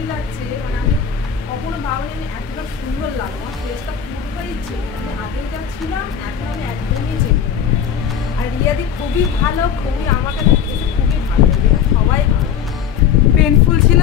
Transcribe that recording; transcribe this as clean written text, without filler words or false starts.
খুশি লাগছে, মানে আমি কখনো ভাবিনি আমি এতটা সুন্দর লাগবো। আমার ফেসটা পুরোটাই চেঞ্জ, আমি আগে যা ছিলাম এখন আমি একদমই চেঞ্জ। আর রিয়াদি খুবই ভালো, খুবই আমার কাছে খুবই ভালো, সবাই ভালো। পেনফুল ছিল?